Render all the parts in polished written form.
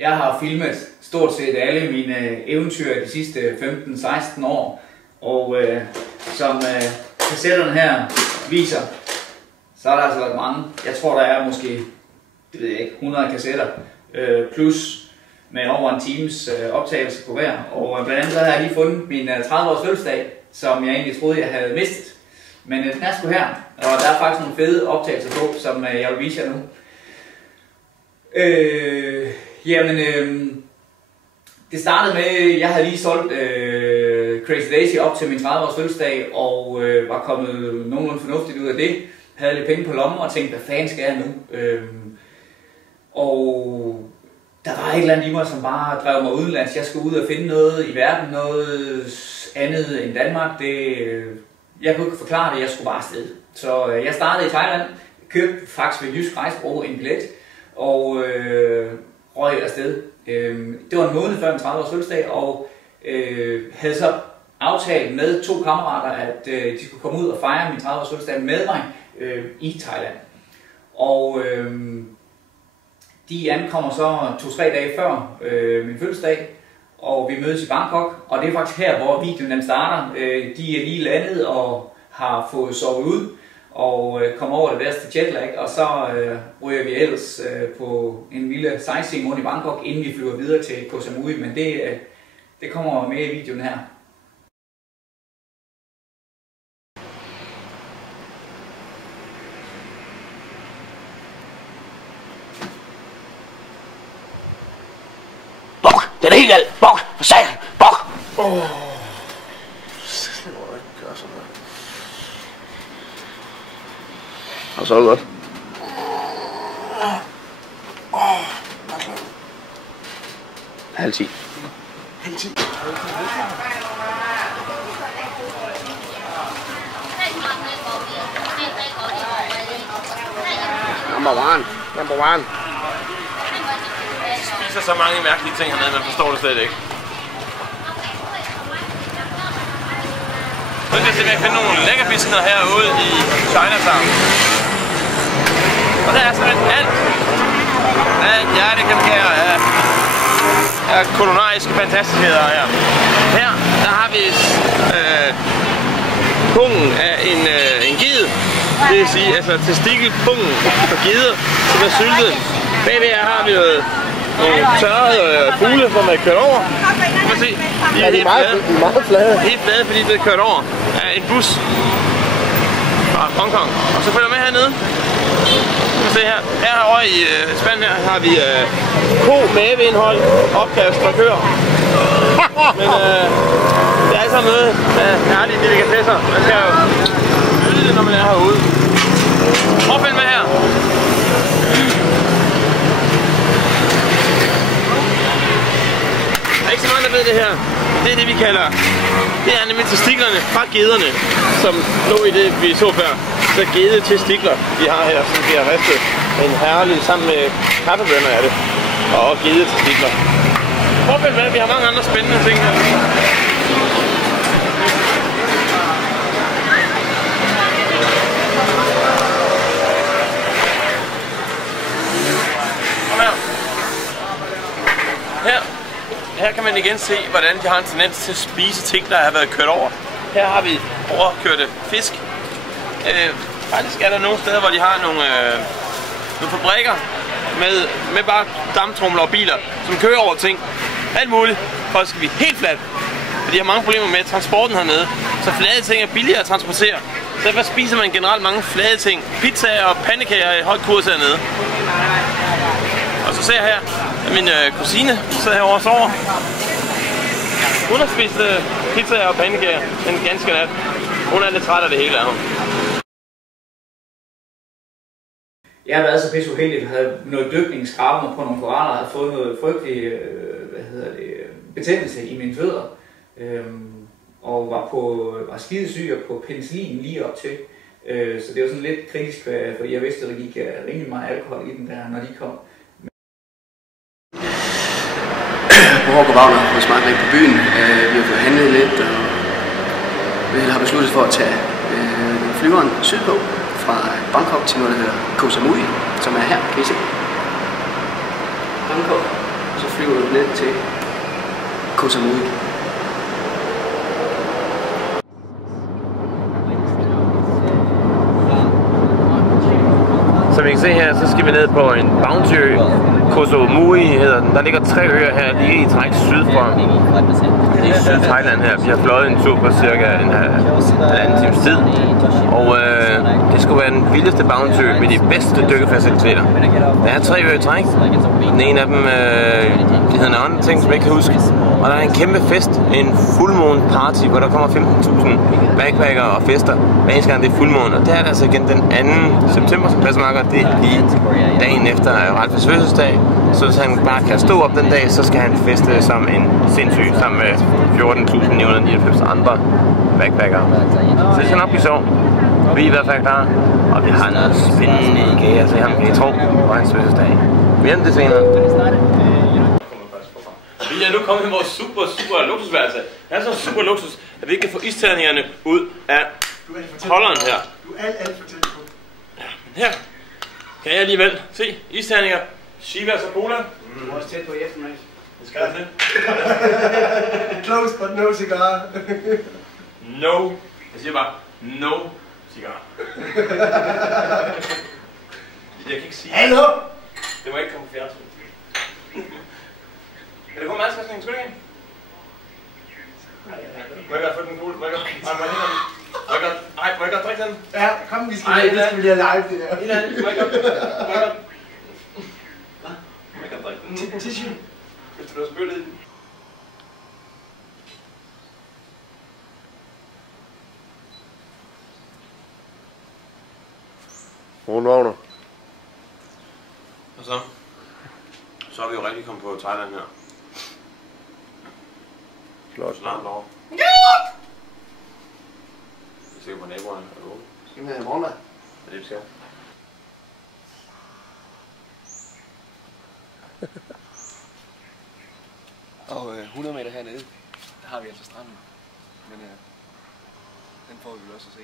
Jeg har filmet stort set alle mine eventyr de sidste 15-16 år, og som kassetterne her viser, så har der altså været mange. Jeg tror, der er måske, det ved jeg ikke, 100 kassetter, plus med over en times optagelse på hver. Og blandt andet så har jeg lige fundet min 30-års fødselsdag, som jeg egentlig troede, jeg havde mistet. Men den er sgu her, og der er faktisk nogle fede optagelser på, som jeg vil vise jer nu. Det startede med, at jeg havde lige solgt Crazy Daisy op til min 30-års fødselsdag, og var kommet nogenlunde fornuftigt ud af det. Havde lidt penge på lommen og tænkte, hvad fanden skal jeg nu? Og der var et eller andet i mig, som bare drev mig udenlands. Jeg skulle ud og finde noget i verden, noget andet end Danmark. Jeg kunne ikke forklare det, jeg skulle bare afsted. Så jeg startede i Thailand, købte faktisk ved Jysk Rejsebureau en billet, og røg afsted. Det var en måned før min 30-års fødselsdag, og havde så aftalt med 2 kammerater, at de skulle komme ud og fejre min 30-års fødselsdag med mig i Thailand. Og de ankommer så 2-3 dage før min fødselsdag, og vi mødes i Bangkok, og det er faktisk her, hvor videoen den starter. De er lige landet og har fået sovet ud, og kommer over det værste jetlag, og så ryger vi ellers på en lille sightseeing rundt i Bangkok, inden vi flyver videre til Koh Samui, men det kommer med i videoen her. Den er helt galt! Bok! For satan! Bok! Det må jeg ikke gøre sådan noget. Har du sovet godt? Halv 10. Halv 10. Number one. Number one. Der er så mange mærkelige ting hernede, man forstår det slet ikke. Nu skal jeg simpelthen finde nogle lækkerbiskner herude i Chinatown. Og der er simpelthen alt. Hjertekæmkærer af kulinariske fantastigheder her. Her, der har vi pungen af en ged. Det vil sige, altså testikelpungen for geder, som er syltet. Bagved her har vi noget tørrede fugle, hvor man er kørt over. Kan man se, de er helt flade. Helt flade, fordi de er kørt over af en bus fra Hongkong. Og så følger med hernede. Kan man se her. Herovre i spanden her har vi ko-maveindhold, opkast fra køer. Men det er altså noget af herlige delikatesser. Man skal jo nyde det, når man er herude. Prøv at følge med her. Der er ikke så mange, der ved det her. Det er det, vi kalder. Det er nemlig testiklerne fra gederne, som lå i det, vi så før. Så gede testikler, vi har her, som bliver ristet en herlig sammen med kaffebønner af det. Og gede testikler. Prøv at med, vi har mange andre spændende ting her. Her kan man igen se, hvordan de har en tendens til at spise ting, der har været kørt over. Her har vi overkørte fisk. Faktisk er der nogle steder, hvor de har nogle fabrikker med bare damptrumler og biler, som kører over ting. Alt muligt, for at skal vi helt fladt. For de har mange problemer med transporten hernede. Så flade ting er billigere at transportere. Så derfor spiser man generelt mange flade ting. Pizzaer og pandekager i højt kurs hernede. Og så ser jeg her, at min kusine sidder herovre og sover. Hun har spist pizzaer og pandekager den ganske nat. Hun er lidt træt af det hele af ham. Jeg har været så pisse uheldig, at jeg havde noget dykning skrabt mig på nogle koraller, og havde fået noget frygtelig betændelse i mine fødder. Og var skidesyg og på penicillin lige op til. Så det var sådan lidt kritisk, fordi jeg vidste, at der gik rimelig meget alkohol i den der, når de kom. På Hård og Wagner, vi smager på byen. Vi har fået handlet lidt, og vi har besluttet for at tage flyveren sydpå fra Bangkok til noget, der hedder Koh Samui, som er her, kan I se. Bangkok. og så flyver du ned til Koh Samui. Som I kan se her, så skal vi ned på en bountyø. Koh Samui hedder den. Der ligger 3 øer her lige i træk syd for Syd-Thailand her. Vi har fløjet en tur på cirka en halvanden times tid. Og det skulle være den vildeste bountyø med de bedste dykkefaciliteter. Der er 3 øer i træk. Den ene af dem det hedder en anden ting, som jeg ikke kan huske. Og der er en kæmpe fest, en fuldmåne party, hvor der kommer 15.000 backpackere og fester hver eneste gang det er fuldmåne. Og det er altså igen den 2. september, som passer meget. Det er lige dagen efter Ralfs fødselsdag. Så hvis han bare kan stå op den dag, så skal han feste som en sindssyg sammen med 14.999 andre backpackere. Så det skal nok blive sjovt. Vi er i hvert fald klar, og vi har noget spændende i gage til ham, kan I tro, på hans fødselsdag. Vi er det senere. Vi er nu kommet i vores super luksusværelse. Det er så super luksus, at vi ikke kan få isterningerne ud af holderen her. Du er alt for tæt på. Ja, men her kan jeg alligevel se isterninger. Chivas og cola. Du er også tæt på i eftermiddag. Det skal jeg til. Close but no cigar. No. Jeg siger bare, no cigar. Jeg kan ikke sige. Hallo! Det må ikke komme på fjernsyn. Kan det gå madskastning? Skal du ikke? Må jeg godt få den gule? Må jeg godt? Må jeg godt drikke den? Ja, kom, vi skal lige live det der. Må jeg godt? Må jeg godt drikke den? Tissue. Hvis du har spyttet i den. Hun vågner. Og så er vi jo rigtig kommet på Thailand her. Flot. Snart over. Vi er sikker på naboerne. Er du åben? Skal vi have morgenmad? Det er det, vi skal. Og 100 meter hernede, der har vi altså stranden. Men den får vi også at se.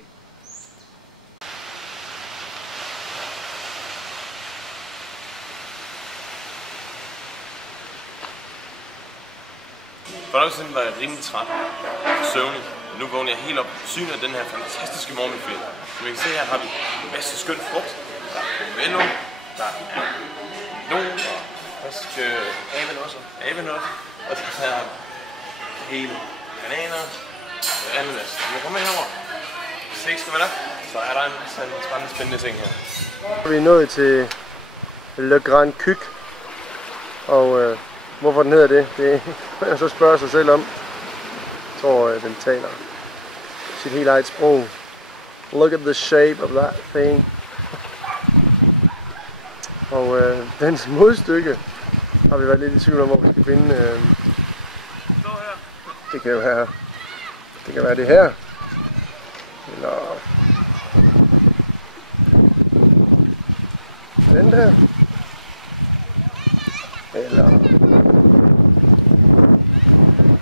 For nok siden var jeg rimelig træt og søvnig. Nu vågner jeg helt op på synet af den her fantastiske morgenbuffet. Som I kan se her har vi en masse skøn frugt. Der er pomelo, der er melon, frisk abenødder, og der er hele bananer og ananas. Når jeg kommer herover, så ikke skal være der, så er der en masse spændende ting her. Vi er nået til Le Grand Cuc, og hvorfor den hedder det, det kan man så spørge sig selv om. Jeg tror, den taler sit helt eget sprog. Look at the shape of that thing. Og dens modstykke har vi været lidt i tvivl om, hvor vi skal finde. Det kan jo være, det kan være det her. Eller den der. Eller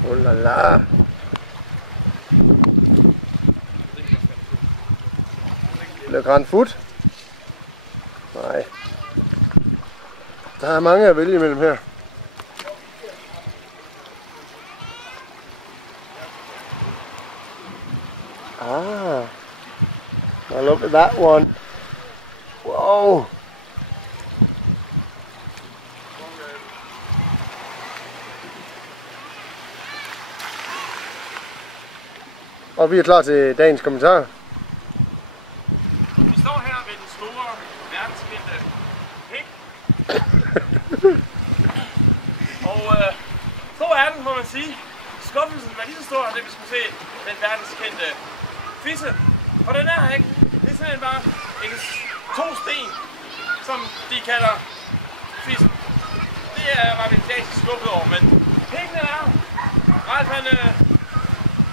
oh la la. Le Grand Foot? Nej. Der er mange at vælge imellem her. Ah. Now look at that one. Wow. Og vi er klar til dagens kommentar. Vi står her ved den store, verdenskendte pik. Og stor er den, må man sige. Skuffelsen var lige så stor, da vi skulle se den verdenskendte fisse. For den er her ikke. Det er simpelthen bare to sten, som de kalder fisse. Det var vi rigtig skuffet over, men pikken er der. Ralf han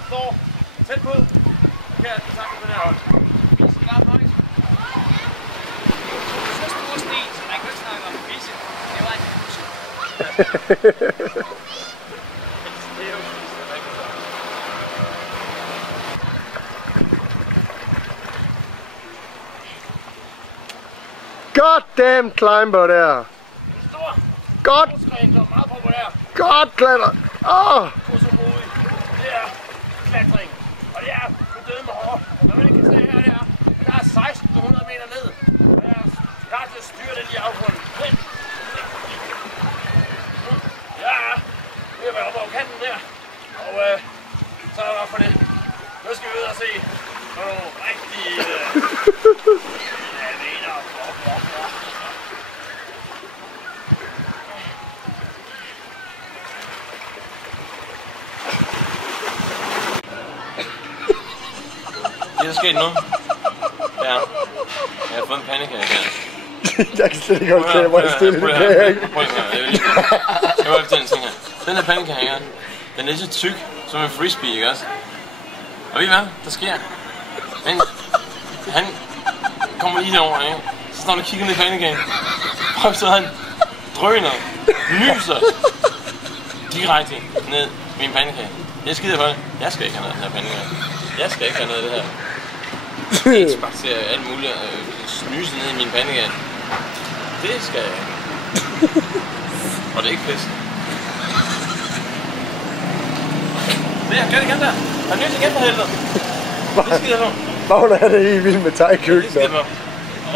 står tæt på. Her er sammen på den her hold. Det skal være faktisk. Så store sten, som man kan snakke om fisse. Det var en fusse. Det er jo rigtig så. Goddamn climber der. Stor. Godt! Meget populær. Godt klatter! Åh! Kosovoig. Det er klatring. Og det er døde med hårdt. Når man ikke kan se her, der er 1600 meter ned. Og jeg er klar til at styre den i afgrunden. Men ja, vi har været oppe over kanten der. Og så er der for det. Nu skal vi ud og se nogle rigtige lavener. Det der sket nu, ja, jeg har fået en pandekage her. Jeg kan slet ikke holde til, hvor jeg stille. Det kan jeg ikke. Prøv lige at høre, jeg vil fortælle en ting her. Den her pandekage her, den er så tyk som en frisbee, ikke også? Og ved I hvad, der sker? Men han kommer lige derover, ikke? Så står han og kigger ned i pandekagen. Og så han drøner, nyser direkte ned i min pandekage. Jeg skider på det. Jeg skal ikke have noget af den her pandekage. Jeg skal ikke have noget af det her. Jeg skal bare se alt muligt snyse ned i min pandekage. Det skal jeg ikke. Og det er ikke pisse. Der, gør det igen der. Han nyser igen for helvede. Det skider på. Magner er det helt vildt med thai-køkken. Det skider på.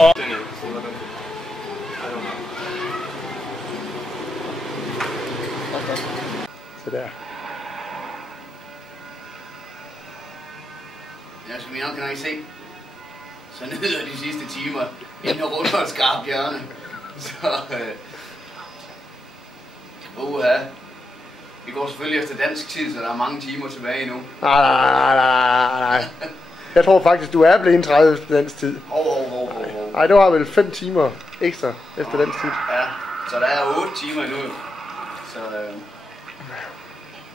Og den er. Så der. Ja, som I nok kan se, så nyder de sidste timer inden jeg runder et skarpt hjørne. Så, vi går selvfølgelig efter dansk tid, så der er mange timer tilbage endnu. Nej. Jeg tror faktisk, du er blevet 30 efter dansk tid. Nej, du har vel 5 timer ekstra efter dansk tid. Ja, så der er 8 timer endnu. Så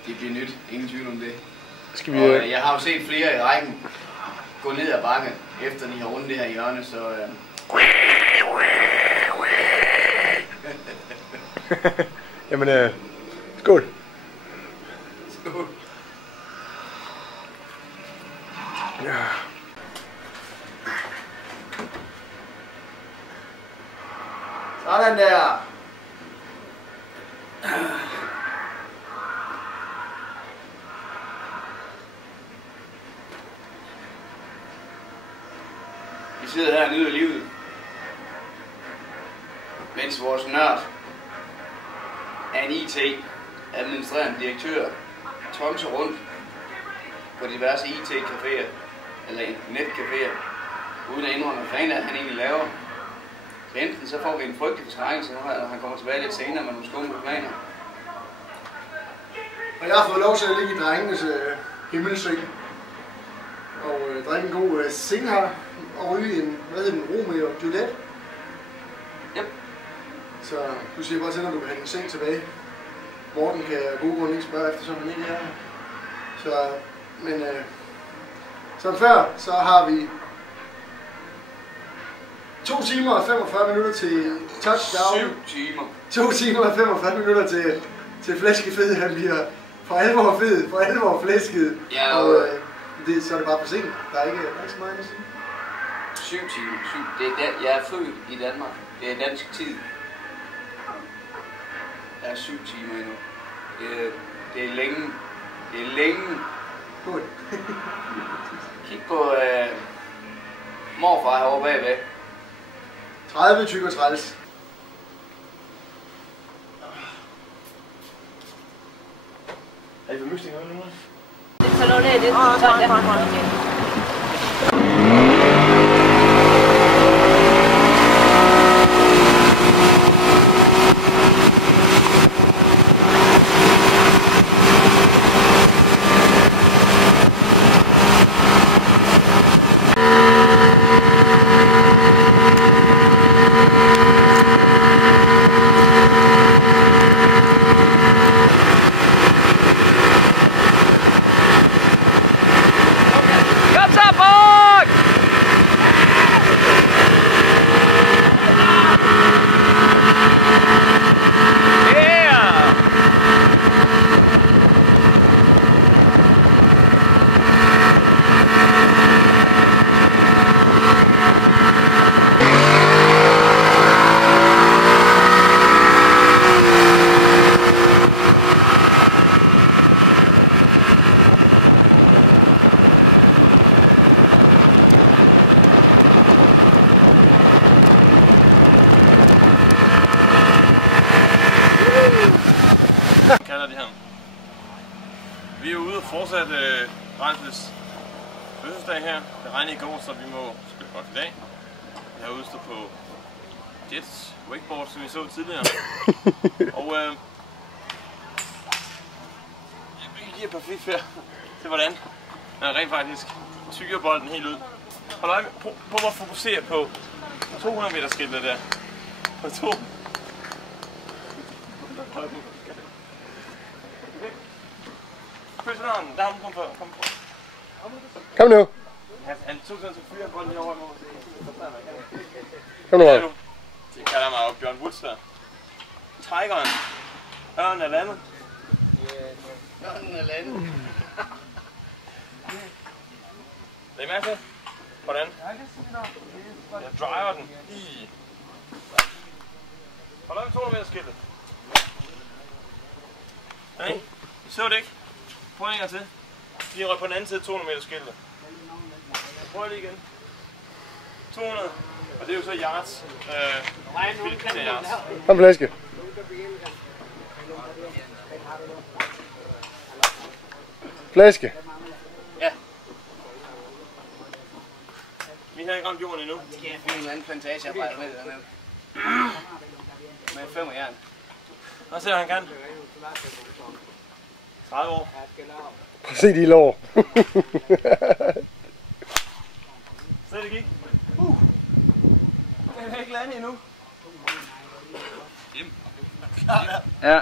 det bliver nyt. Ingen tvivl om det. Skal vi... Og jeg har jo set flere i rækken gå ned ad bakke, efter de har rundet det her hjørne, så... Jamen, skål. Skål. Ja. Sådan der. Vi sidder her og nyder livet, mens vores nørd er en IT-administrerende direktør tonser rundt på diverse IT-caféer eller netcaféer, uden at indrømme, hvad fanden han egentlig laver. Så enten så får vi en frygtelig forskrækkelse, når han kommer tilbage lidt senere med nogle skumle planer. Og jeg har fået lov til at ligge i drengenes himmelseng og drikke en god Singha og ryge en, hvad hedder den, Romeo Juliet. Yep. Så du siger bare til, når du vil have en seng tilbage. Morten kan gode grunde ikke spørge efter, som han ikke er. Så, men som før, så har vi 2 timer og 45 minutter til touchdown. 7 timer. 2 timer og 45 minutter til flæskefed. Han bliver for alvor fed, for alvor flæsket. Ja, og så er det bare for sent. Der er ikke så meget at sige. 7 timer. 7. Det er jeg er født i Danmark. Det er dansk tid. Der er 7 timer endnu. Det er længe. Det er længe. Godt. Kig på morfar herovre bagved. 30 tyk og træls. Er I for mystisk nu? Så lå det lidt. fortsat Reinfeldts fødselsdag her. Det regnede i går, så vi må spille godt i dag. Jeg har udstået på Jets wakeboard, som vi så tidligere. Og jeg giver et par fif her til hvordan man rent faktisk tykker bolden helt ud. Hold øje, prøv at fokusere på 200 meter skiltet der. På 2. Fødselsdagen, der har hun kommet før. Kom nu. Han tog sådan til fyre bolden over i mål. Kom nu. Det kalder mig jo Bjørn Woods der. Tigeren. Ørnen er landet. Ørnen er landet. Læg mærke til, hvordan jeg driver den i. Hold øje med 200 meter skiltet. Nej, I så det ikke. Prøv en gang til. Vi røg på den anden side 200 meter skiltet. Prøv lige igen. 200. Og det er jo så yards. Hvilke yards. Kom flaske. Flaske. Ja. Vi har ikke ramt jorden endnu. Skal jeg finde en eller anden plantagearbejder med det dernede? Med 5 og jern. Hvad ser han kan? 30 år. Prøv at se de lår. Se det gik. Den er ikke landet endnu. Ja.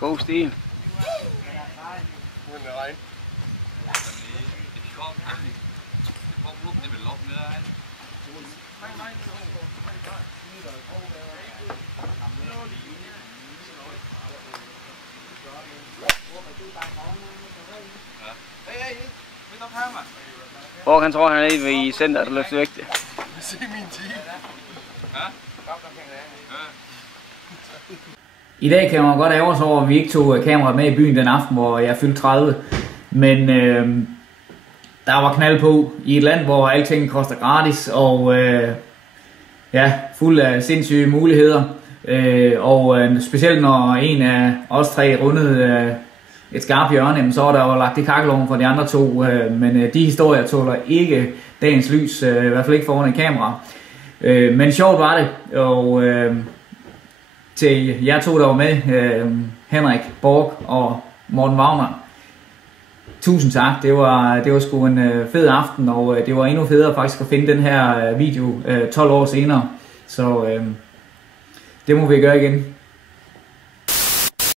God stil. Hvor han tror han er inde i centret, der løfter vægte. Se min time. I dag kan man godt ærge sig over, at vi ikke tog kameraet med i byen den aften, hvor jeg fyldte 30. Men der var knald på i et land, hvor alting koster gratis, og ja, fuld af sindssyge muligheder. Og specielt når en af os tre rundede et skarpt hjørne, så var der jo lagt i kakkeloven for de andre to. Men de historier tåler ikke dagens lys, i hvert fald ikke foran et kamera. Men sjovt var det, og til jer to, der var med, Henrik Borg og Morten Wagner, tusind tak. Det var sgu en fed aften, og det var endnu federe faktisk at finde den her video 12 år senere. Så det må vi gøre igen.